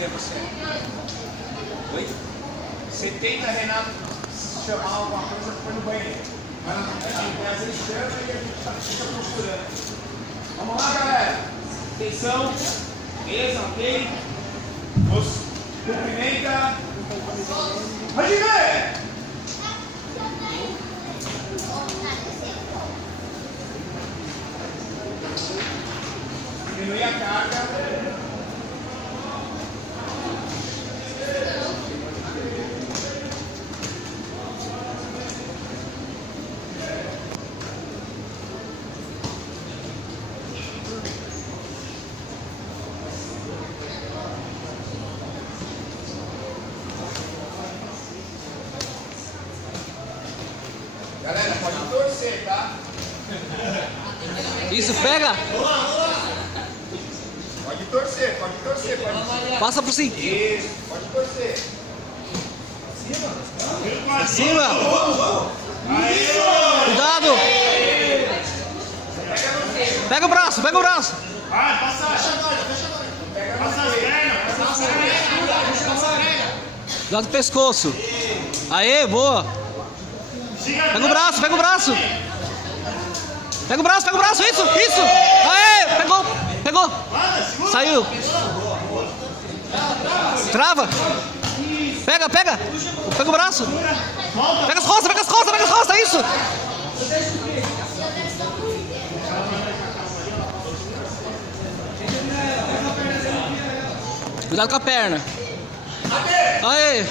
Cadê você? Oi? Você tenta, Renato, chamar alguma coisa, foi no banheiro. Mas às vezes chama e a gente fica procurando. Vamos lá, galera. Atenção. Beleza, ok? Nos cumprimenta. Pode ver! Diminui a carga. Galera, pode torcer, tá? Isso, pega! Pode torcer, pode torcer. Passa por cima! Isso, pode torcer. Pra cima! Cuidado! Pega o braço, pega o braço! Vai, passa agora, passa as pernas, passa as pernas. Cuidado com o pescoço! Aê, boa! Pega o braço, pega o braço! Pega o braço, isso! Aê, pegou! Saiu! Trava! Pega o braço! Pega as costas, isso! Cuidado com a perna! Aê!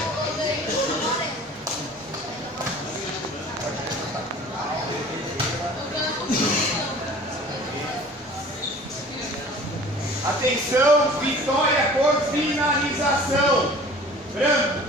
Atenção, vitória por finalização. Branco.